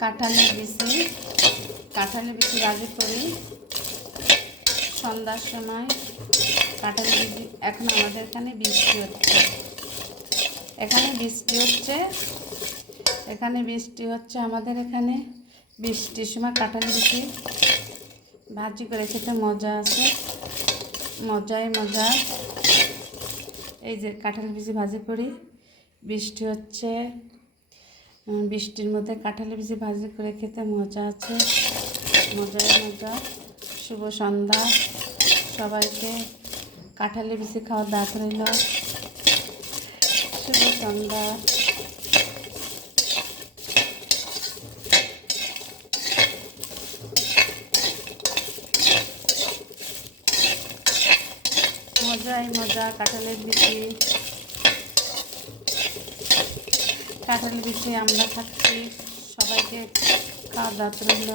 কাঁঠালের বিচি রাজি করি সন্ধ্যার সময়। কাঁঠালের বিচি এখন আমাদের এখানে বৃষ্টি হচ্ছে, আমাদের এখানে বৃষ্টির সময় কাঁঠালের বিচি ভাজি করে খেতে মজা আছে, মজাই মজা। এই যে কাঁঠালের বিচি ভাজি করি, বৃষ্টি হচ্ছে, বৃষ্টির মধ্যে কাঁঠালের বিচি ভাজি করে খেতে মজা আছে, মজাই মজা। শুভ সন্ধ্যা সবাইকে, কাঁঠালের বিচি খাওয়ার দাওয়াত রইল। শুভ সন্ধ্যা। মজাই মজা। কাঁঠালের বিচি আমরা খাচ্ছি, সবাইকে খাওয়ার দাওয়াত রইল।